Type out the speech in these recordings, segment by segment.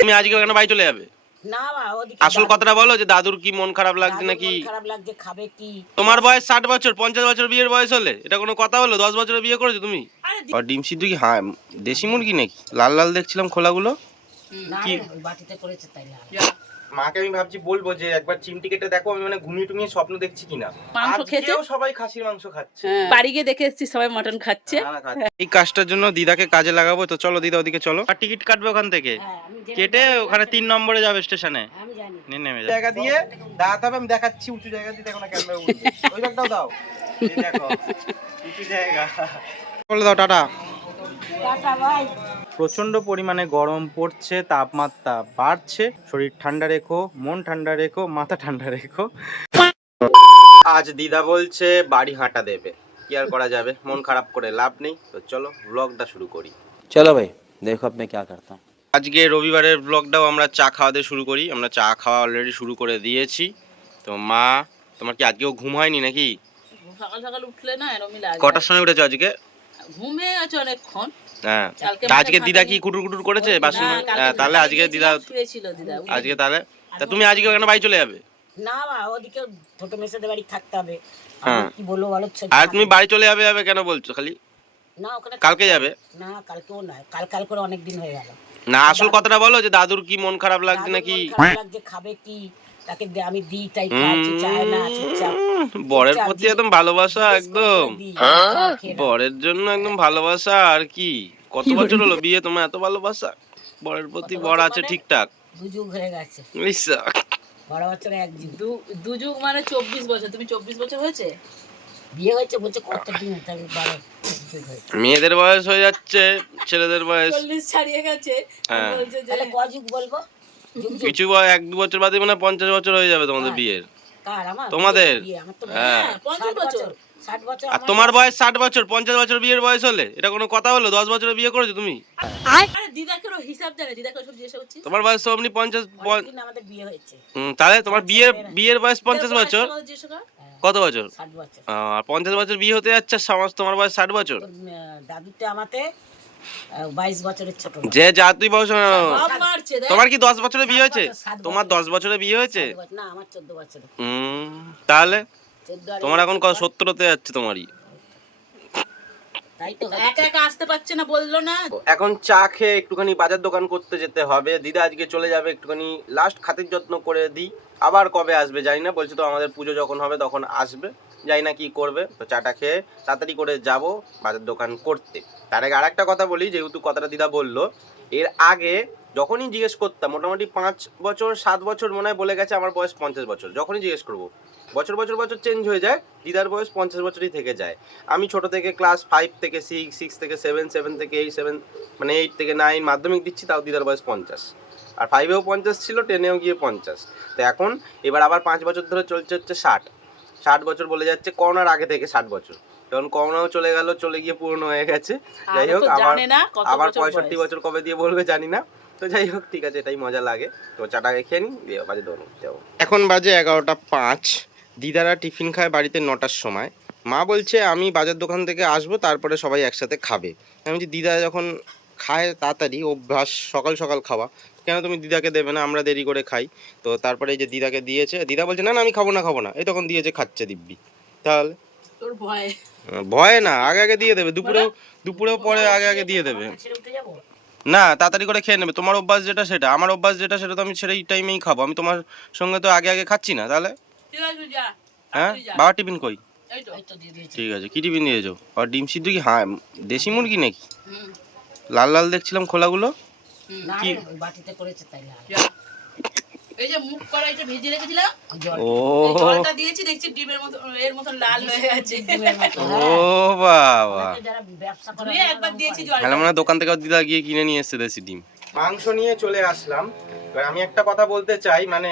তুমি আজকে ওখানে বাড়ি চলে যাবে? না বাবা, ওদিকে আসল কথাটা বলো যে দাদুর কি মন খারাপ লাগছে নাকি? খারাপ লাগছে, খাবে কি? তোমার বয়স 60 বছর, 50 বছর বিয়ের বয়স হলে এটা কোনো কথা হলো? 10 বছরে বিয়ে করেছো তুমি? আর ডিম সিদ্ধ কি হ্যাঁ দেশি মুরগি নাকি? লাল লাল দেখছিলাম খোলাগুলো। কি বাটিতে করেছে তাই না? মাকে আমি ভাবছি বলবো যে একবার চিমটি কেটে দেখো, আমি মানে ঘুমিয়ে টুমিয়ে স্বপ্ন দেখছি কিনা। মাংস খেয়েছে, সবাই খাসির মাংস খাচ্ছে, বাড়ি গিয়ে দেখে এসেছি সবাই মটন খাচ্ছে। এই কাজটার জন্য দিদাকে কাজে লাগাবো, তো চলো দিদা ওদিকে চলো। আর টিকিট কাটবে ওখান থেকে, কেটে ওখানে 3 নম্বরে যাবে স্টেশনে, আমি জানি নেমে যাবে। জায়গা দিয়ে দাঁড়াতে হবে, আমি দেখাচ্ছি উঁচু জায়গা দিয়ে, দেখো না ক্যামেরা উঠবে। ওই ব্যাগটাও দাও, এই দেখো উঁচু জায়গা। বলে দাও টাটা। টাটা ভাই। প্রচন্ড পরিমাণে গরম পড়ছে, তাপমাত্রা বাড়ছে, শরীর ঠান্ডা রেখো, মন ঠান্ডা রেখো, মাথা ঠান্ডা রেখো। আজ দিদা বলছে বাড়ি হাঁটা দেবে, কি আর করা যাবে, মন খারাপ করে লাভ নেই। তো চলো ব্লগটা শুরু করি। চলো ভাই দেখো अब मैं क्या करता हूँ। আজকে রবিবারের ব্লগটাও আমরা চা খাওয়া দিয়ে শুরু করি। আমরা চা খাওয়া অলরেডি শুরু করে দিয়েছি। তো মা, তোমার কি আজকেও ঘুম হয়নি নাকি? সকাল সকাল উঠলে না এরকমই লাগে। কটার সময় উঠেছো আজকে? ঘুমে আছে অনেকক্ষণ। হ্যাঁ, আজকে দিদা কি কুটুর কুটুর করেছে বাসন? তাহলে আজকে দিদা শুয়েছিল দিদা আজকে তাহলে তা তুমি আজকে ওখানে বাড়ি চলে যাবে? না বাবা, ওদিকে ছোট মেসেদের বাড়ি থাকতে হবে। হ্যাঁ, কি বলবো বলো? আর তুমি বাড়ি চলে যাবে যাবে কেন বলছো খালি? না ওখানে কালকে যাবে? না কালকেও নয়, কাল করে অনেক দিন হয়ে গেল। না আসল কথাটা বলো যে দাদুর কি মন খারাপ লাগছে নাকি? খারাপ লাগছে, খাবে কি? তাকে আমি দিই তাই খাচ্ছি, চায় না চুপচাপ। বরের প্রতি একদম ভালোবাসা, একদম বরের জন্য একদম ভালোবাসা। আর কি কত বছর হলো বিয়ে, তোমার এত ভালোবাসা বরের প্রতি? বর আছে ঠিকঠাক? দুযুগ হয়ে গেছে। বড় বছরে এক যুগ, দুযুগ মানে 24 বছর। তুমি 24 বছর হয়েছে বিয়ে হয়েছে বলছে, কতদিন তাহলে 12 মেয়েদের বয়স হয়ে যাচ্ছে, ছেলেদের বয়স 40 ছাড়িয়ে গেছে। বলছে যে তাহলে ক যুগ বলবো? কিছু 1-2 বছর বাদে মানে 50 বছর হয়ে যাবে তোমাদের বিয়ের। কার? আমার? তোমাদের। আমার তো হ্যাঁ 50 বছর। 60 বছর। আর তোমার বয়স 60 বছর, 50 বছর বিয়ের বয়স হলে এটা কোনো কথা হলো? 10 বছরে বিয়ে করেছো তুমি? আরে দিদাকে হিসাব জানে, দিদাকে সব জিজ্ঞাসা করছি। তোমার বয়স তো এমনি 50। দিন আমাদের বিয়ে হয়েছে। তাহলে তোমার বিয়ের বয়স 50 বছর? কত বছর? 60 বছর। আর 50 বছর বিয়ে হতে যাচ্ছে, সমাজ তোমার বয়স 60 বছর। দাদুতে আমাতে 22 বছরের ছোট। যে যা তুই বয়স। মারছে দেখ। তোমার কি 10 বছরে বিয়ে হয়েছে? তোমার 10 বছরে বিয়ে হয়েছে? না আমার 14 বছর। তাহলে 14 তোমার এখন কত 70 হতে যাচ্ছে তোমারই। তাই তো একা একা আসতে পারছে না, বললো না। এখন চা খেয়ে একটুখানি বাজার দোকান করতে যেতে হবে। দিদা আজকে চলে যাবে, একটুখানি লাস্ট খাতির যত্ন করে দিই। আবার কবে আসবে জানি না, বলছে তো আমাদের পুজো যখন হবে তখন আসবে, জানি না কি করবে। তো চাটা খেয়ে তাড়াতাড়ি করে যাব বাজার দোকান করতে। তার আগে আরেকটা কথা বলি, যেহেতু কথাটা দিদা বললো, এর আগে যখনই জিজ্ঞেস করতাম, মোটামুটি 5 বছর 7 বছর মনে হয় বলে গেছে আমার বয়স 50 বছর। যখনই জিজ্ঞেস করবো বছর বছর বছর চেঞ্জ হয়ে যায়, দিদার বয়স 50 বছরই থেকে যায়। আমি ছোট থেকে ক্লাস 5 থেকে 6, 6 থেকে 7, 7 থেকে 8, 7 মানে 8 থেকে 9 মাধ্যমিক দিচ্ছি, তাও দিদার বয়স 50। আর 5এও 50 ছিল, 10এও গিয়ে 50। তো এখন এবার আবার 5 বছর ধরে চলছে হচ্ছে 60 বছর বলে যাচ্ছে, করোনার আগে থেকে 60 বছর। তখন করোনাও চলে গেল, চলে গিয়ে পূর্ণ হয়ে গেছে। যাই হোক, আবার 65 বছর কবে দিয়ে বলবে জানি না। তো যাই হোক, ঠিক আছে, এটাই মজা লাগে। তো চাটাকে খেয়ে নিই, দিয়ে বাজে দৌড় যাবো। এখন বাজে 11টা 5। দিদারা টিফিন খায় বাড়িতে 9টার সময়। মা বলছে আমি বাজার দোকান থেকে আসবো, তারপরে সবাই একসাথে খাবে। আমি বলছি দিদা যখন খায় তাড়াতাড়ি, অভ্যাস সকাল সকাল খাওয়া, কেন তুমি দিদাকে দেবে না? আমরা দেরি করে খাই। তো তারপরে এই যে দিদাকে দিয়েছে, দিদা বলছে না না আমি খাবো না। এই তখন দিয়েছে, খাচ্ছে দিব্যি। তাহলে তোর ভয় না, আগে দিয়ে দেবে, দুপুরেও পরে আগে দিয়ে দেবে। না তাড়াতাড়ি করে খেয়ে নেবে। তোমার অভ্যাস যেটা সেটা, আমার অভ্যাস যেটা সেটা তো আমি সেই টাইমেই খাবো। আমি তোমার সঙ্গে তো আগে খাচ্ছি না। তাহলে হ্যাঁ, বাবা টিফিন কই? ঠিক আছে, কি টিফিন দিয়েছো? আর ডিম সিদ্ধ কি হ্যাঁ দেশি মুরগি নাকি? লাল লাল দেখছিলাম খোলাগুলো। কি বাটিতে করেছে তাই না? এই যে মুখ কড়াইটা ভেজে রেখেছিলাম, ও জলটা দিয়েছি, দেখছি ডিমের মতো এর মতো লাল হয়ে গেছে। ও বাবা, যারা ব্যবসা করে একবার দিয়েছি জল। হ্যাঁ মানে দোকান থেকে দিদা গিয়ে কিনে নিয়ে এসেছে দেশি ডিম। মাংস নিয়ে চলে আসলাম। এবার আমি একটা কথা বলতে চাই, মানে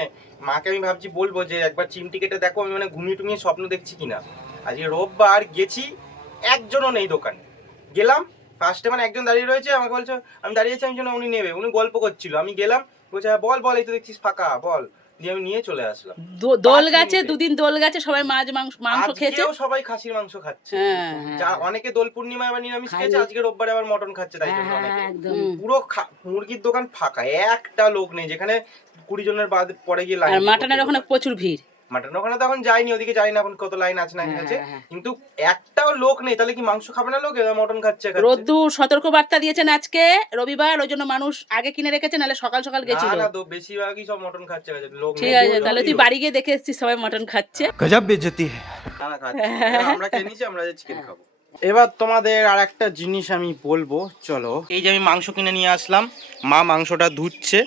মাকে আমি ভাবছি বলবো যে একবার চিমটি কেটে দেখো, আমি মানে ঘুমিয়ে টুমিয়ে স্বপ্ন দেখছি কিনা। আজকে রোববার, গেছি, একজনও নেই দোকানে। গেলাম ফার্স্টে, মানে একজন দাঁড়িয়ে রয়েছে, আমাকে বলছে আমি দাঁড়িয়েছি, আমি জন্য উনি নেবে, উনি গল্প করছিল। আমি গেলাম, বলছে হ্যাঁ বল এই তো দেখছিস ফাঁকা, বল। দিয়ে আমি নিয়ে চলে আসলাম। দোল 5 গাছে মিনিটে। দুদিন দোল গাছে সবাই মাংস খেয়েছে। আজকেও সবাই খাসির মাংস খাচ্ছে। হ্যাঁ, হ্যাঁ। যা অনেকে দোল পূর্ণিমায় আবার নিরামিষ খায়নি। খেয়েছে, আজকে রোববারে আবার মটন খাচ্ছে, তাই জন্য হ্যাঁ, অনেকে। একদম। পুরো মুরগির দোকান ফাঁকা, একটা লোক নেই, যেখানে 20 জনের বাদ পরে গিয়ে লাইন। আর মাটনের ওখানে প্রচুর ভিড়। মাটনের ওখানে তো এখন যাইনি, ওদিকে যাই না এখন কত লাইন আছে না আছে, হ্যাঁ। কিন্তু একটাও লোক নেই। তাহলে কি মাংস খাবে না লোকে? মটন খাচ্ছে। রোদ্দুর সতর্ক বার্তা দিয়েছেন আজকে রবিবার, ওই জন্য মানুষ আগে কিনে রেখেছে, নাহলে সকাল সকাল গেছিল। না তো বেশিরভাগই সব মটন খাচ্ছে, লোক ঠিক আছে, তাহলে তুই বাড়ি গিয়ে দেখে এসেছিস সবাই মটন খাচ্ছে। गजब बेइज्जती है। খানা খাচ্ছে। আমরা খেয়ে নিয়েছি, আমরা চিকেন খাবো। এবার তোমাদের আর একটা জিনিস আমি বলবো, চলো। এই যে আমি মাংস কিনে নিয়ে আসলাম, মা মাংসটা ধুচ্ছে।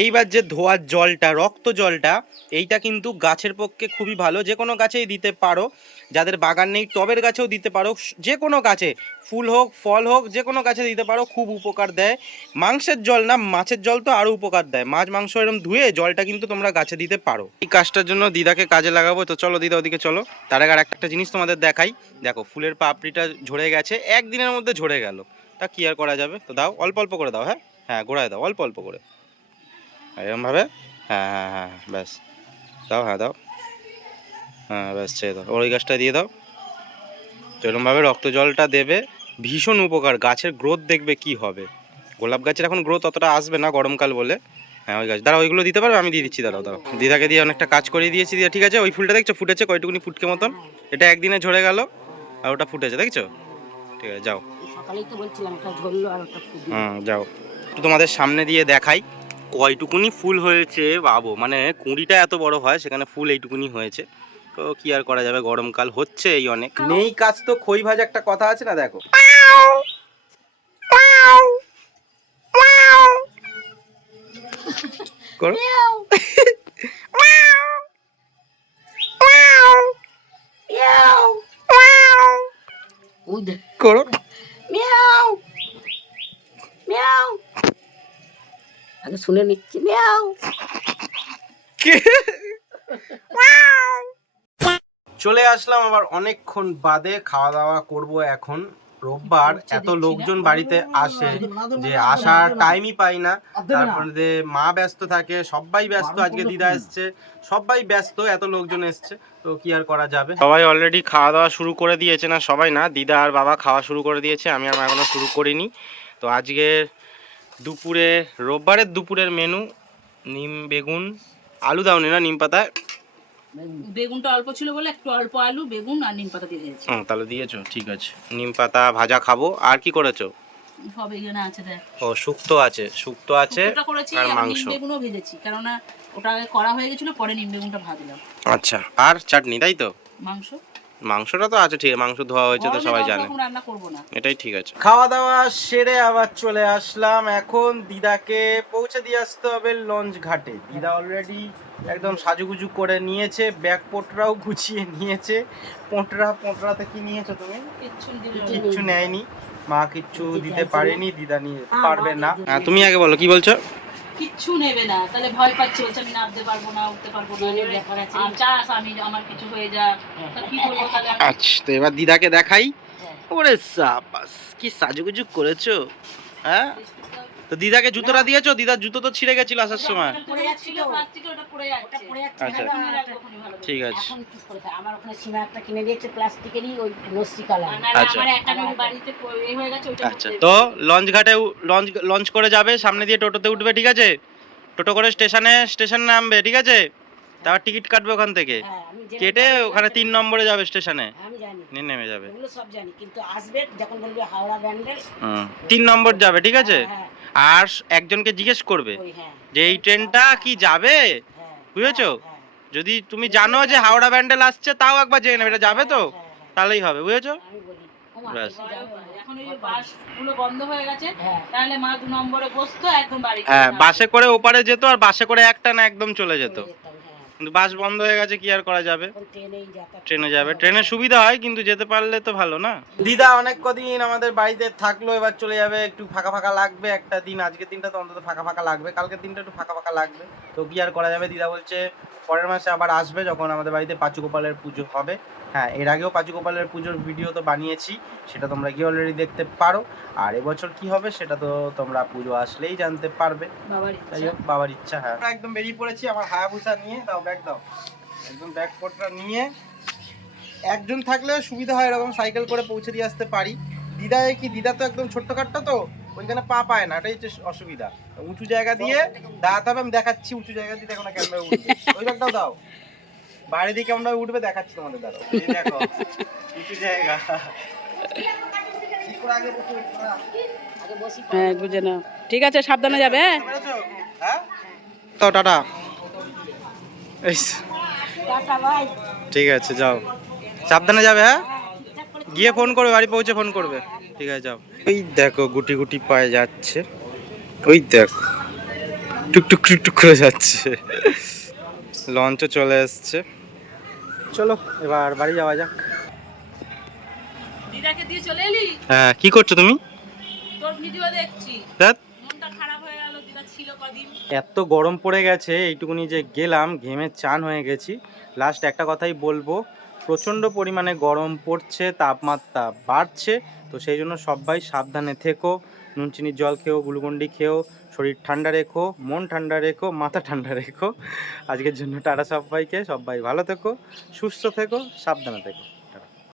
এইবার যে ধোয়ার জলটা, রক্ত জলটা, এইটা কিন্তু গাছের পক্ষে খুবই ভালো। যে কোনো গাছেই দিতে পারো, যাদের বাগান নেই টবের গাছেও দিতে পারো, যে কোনো গাছে, ফুল হোক ফল হোক, যে কোনো গাছে দিতে পারো, খুব উপকার দেয়। মাংসের জল না, মাছের জল তো আরও উপকার দেয়। মাছ মাংস এরকম ধুয়ে জলটা কিন্তু তোমরা গাছে দিতে পারো। এই কাজটার জন্য দিদাকে কাজে লাগাবো, তো চলো দিদা ওদিকে চলো। তার আগে আর একটা জিনিস তোমাদের দেখাই। দেখো ফুলের পাপড়িটা ঝরে গেছে, একদিনের মধ্যে ঝরে গেল, তা কি আর করা যাবে। তো দাও, অল্প অল্প করে দাও। হ্যাঁ হ্যাঁ, গোড়ায় দাও অল্প অল্প করে, এরকমভাবে। হ্যাঁ হ্যাঁ হ্যাঁ, ব্যাস দাও। হ্যাঁ দাও, হ্যাঁ ব্যাস ছেড়ে দাও। ওই গাছটা দিয়ে দাও। তো এরকমভাবে রক্ত জলটা দেবে, ভীষণ উপকার। গাছের গ্রোথ দেখবে কি হবে। গোলাপ গাছের এখন গ্রোথ অতটা আসবে না গরমকাল বলে। হ্যাঁ ওই গাছ, দাঁড়াও ওইগুলো দিতে পারবে? আমি দিয়ে দিচ্ছি, দাঁড়াও। দিদাকে দিয়ে অনেকটা কাজ করিয়ে দিয়েছি। দিদা ঠিক আছে, ওই ফুলটা দেখছো ফুটেছে কয়টুকুনি ফুটকে মতন, এটা একদিনে ঝরে গেল আর ওটা ফুটেছে, দেখছো? ঠিক আছে, যাও। সকালেই তো বলছিলাম একটা ঝরলো আর একটা ফুটলো। যাও। একটু তোমাদের সামনে দিয়ে দেখাই কয়টুকুনি ফুল হয়েছে। বাবু, মানে কুঁড়িটা এত বড় হয়, সেখানে ফুল এইটুকুনি হয়েছে। তো কি আর করা যাবে, গরমকাল হচ্ছে এই অনেক। নেই কাজ তো খই ভাজা একটা কথা আছে না, দেখো। করো। ওই দেখ, করো। মিয়াও মিয়াও, আগে শুনে নিচ্ছি। মিয়াও। চলে আসলাম আবার অনেকক্ষণ বাদে, খাওয়া দাওয়া করব এখন। রোববার এত লোকজন বাড়িতে আসে যে আসার টাইমই পাই না। তারপরে মা ব্যস্ত থাকে, সবাই ব্যস্ত, আজকে দিদা এসছে, সবাই ব্যস্ত, এত লোকজন এসছে, তো কি আর করা যাবে। সবাই অলরেডি খাওয়া দাওয়া শুরু করে দিয়েছে, না সবাই না, দিদা আর বাবা খাওয়া শুরু করে দিয়েছে, আমি আর এখনো শুরু করিনি। তো আজকে দুপুরে, রোববারের দুপুরের মেনু নিম বেগুন, আলু দাওনি না, নিম পাতা। বেগুনটা অল্প ছিল বলে একটু অল্প আলু বেগুন আর নিম পাতা দিয়ে দিয়েছি। তাহলে দিয়েছো, ঠিক আছে। নিম পাতা ভাজা খাবো। আর কি করেছো? সব এখানে আছে দেখ। ও শুক্তো আছে, শুক্তো আছে শুক্তোটা করেছি আর আর মাংস। নিম বেগুনও ভেজেছি, কেননা ওটা আগে করা হয়ে গেছিল, পরে নিম বেগুনটা ভাজলাম। আচ্ছা, আর চাটনি, তাই তো? মাংস মাংসটা তো আছে, ঠিক আছে, মাংস ধোয়া হয়েছে তো সবাই জানে, এখন রান্না করব না। এটাই ঠিক আছে। খাওয়া দাওয়া সেরে আবার চলে আসলাম। এখন দিদাকে পৌঁছে দিয়ে আসতে হবে লঞ্চ ঘাটে। দিদা অলরেডি একদম সাজুগুজু করে নিয়েছে, ব্যাগ পোটরাও গুছিয়ে নিয়েছে। পোটরাতে কি নিয়েছো তুমি? কিচ্ছু নেয়নি, মা কিচ্ছু দিতে পারেনি, দিদা নিয়ে পারবে না। তুমি আগে বলো কি বলছো। কিচ্ছু নেবে না, তাহলে ভয় পাচ্ছে, বলছে আমি নামতে পারবো না, উঠতে পারবো না, আমি চাস আমি আমার কিছু হয়ে যাক, তা কি করবো তাহলে আমি? আচ্ছা, তো এবার দিদাকে দেখাই। ওরে সাবাস, কি সাজুগুজু করেছো। হ্যাঁ, তো দিদাকে জুতোটা দিয়েছো? দিদার জুতো তো ছিঁড়ে গেছিল আসার সময়। পড়ে যাচ্ছিল প্লাস্টিকে, ওটা পড়ে যাচ্ছে। আচ্ছা, ঠিক আছে। এখন ঠিক করে দাও। আমার ওখানে সীমা একটা কিনে দিয়েছে প্লাস্টিকেরই, ওই নস্যি কালার। আচ্ছা। আমার একটা নোট বাড়িতে এই হয়ে গেছে, ওইটা আচ্ছা, তো লঞ্চ ঘাটে লঞ্চ করে যাবে, সামনে দিয়ে টোটোতে উঠবে, ঠিক আছে? টোটো করে স্টেশনে নামবে, ঠিক আছে? তারপর টিকিট কাটবে ওখান থেকে, হ্যাঁ, আমি জেনে কেটে যাবো, ওখানে জানি। 3 নম্বরে যাবে স্টেশনে, আমি জানি, নিয়ে নেমে যাবে। এগুলো সব জানি, কিন্তু আসবে যখন বলবে হাওড়া ব্যান্ডেল, 3 নম্বর যাবে, ঠিক আছে? হ্যাঁ, আর একজনকে জিজ্ঞেস করবে ওই, হ্যাঁ, যে এই ট্রেনটা কি যাবে, হ্যাঁ, বুঝেছো? হ্যাঁ, যদি তুমি জানো যে হাওড়া ব্যান্ডেল আসছে, তাও একবার জেনে নেবে এটা যাবে তো, হ্যাঁ, হ্যাঁ, তাহলেই হবে, বুঝেছো? আমি বলি, ওমা, ব্যাস। এসে যাবে না। এখন ওই যে বাসগুলো বন্ধ হয়ে গেছে, হ্যাঁ, তাহলে মা 2 নম্বরে বসতো, একদম বাড়ি হ্যাঁ, বাসে করে ওপারে যেত, আর বাসে করে একটা না একদম চলে যেত, চলে যেতাম, হ্যাঁ। কিন্তু বাস বন্ধ হয়ে গেছে, কি আর করা যাবে। এখন ট্রেনেই যাতায়াত ট্রেনে করতে যাবে, হবে। ট্রেনে সুবিধা হয়, কিন্তু যেতে পারলে তো ভালো না। দিদা অনেক কদিন আমাদের বাড়িতে থাকলো, এবার চলে যাবে, একটু ফাঁকা ফাঁকা লাগবে একটা দিন। আজকের দিনটা তো অন্তত ফাঁকা ফাঁকা লাগবে, কালকের দিনটা একটু ফাঁকা ফাঁকা লাগবে, তো কি আর করা যাবে। দিদা বলছে পরের মাসে আবার আসবে, যখন আমাদের বাড়িতে পাঁচু গোপালের পুজো হবে, হ্যাঁ, এর আগেও পাঁচু গোপালের পুজোর ভিডিও তো বানিয়েছি, সেটা তোমরা গিয়ে অলরেডি দেখতে পারো। আর এবছর কি হবে সেটা তো তোমরা পুজো আসলেই জানতে পারবে। বাবার তাই ইচ্ছা। হোক, বাবার ইচ্ছা। হ্যাঁ, আমরা একদম বেরিয়ে পড়েছি আমার হায়াবুসা নিয়ে। দাও ব্যাগ দাও, একদম ব্যাগ পটটা নিয়ে। একজন থাকলে সুবিধা হয়, এরকম সাইকেল করে পৌঁছে দিয়ে আসতে পারি। দিদা তো একদম ছোট্টখাট্টা, তো ওইখানে পা পায় না, এটাই হচ্ছে অসুবিধা। উঁচু জায়গা দিয়ে দাঁড়াতে হবে, আমি দেখাচ্ছি উঁচু জায়গা দিয়ে দেখো না কেমন উঠবে। ওই ব্যাগটাও দাও, বাইরে দিয়ে কেমন উঠবে দেখাচ্ছি তোমাদের। দাঁড়াও, এই দেখো উঁচু জায়গা। ঠিক করে আগে বসে উঠবে না। হ্যাঁ বুঝে নাও। ঠিক আছে, সাবধানে যাবে। হ্যাঁ বুঝতে পেরেছো? হ্যাঁ তো টাটা। ঠিক আছে, যাও, সাবধানে যাবে। হ্যাঁ, গিয়ে ফোন করবে, বাড়ি পৌঁছে ফোন করবে। ঠিক আছে, যাও। ওই দেখো গুটি গুটি পায়ে যাচ্ছে, ওই দেখো টুকটুক টুকটুক করে যাচ্ছে। লঞ্চও চলে এসছে। চলো এবার বাড়ি যাওয়া যাক। দিদাকে দিয়ে চলে এলি? হ্যাঁ, কি করছো তুমি? তোর ভিডিও দেখছি, ধ্যাৎ, মনটা খারাপ হয়ে গেল। দিদা ছিল কদিন। এত গরম পড়ে গেছে, এইটুকুনি যে গেলাম ঘেমে চান হয়ে গেছি। লাস্ট একটা কথাই বলবো, প্রচণ্ড পরিমাণে গরম পড়ছে, তাপমাত্রা বাড়ছে। তো সেই জন্য সবাই সাবধানে থেকো, নুন চিনির জল খেও, গ্লুকন্ডি খেও, শরীর ঠান্ডা রেখো, মন ঠান্ডা রেখো, মাথা ঠান্ডা রেখো। আজকের জন্য টাটা সবাইকে, সবাই ভালো থেকো, সুস্থ থেকো, সাবধানে থেকো।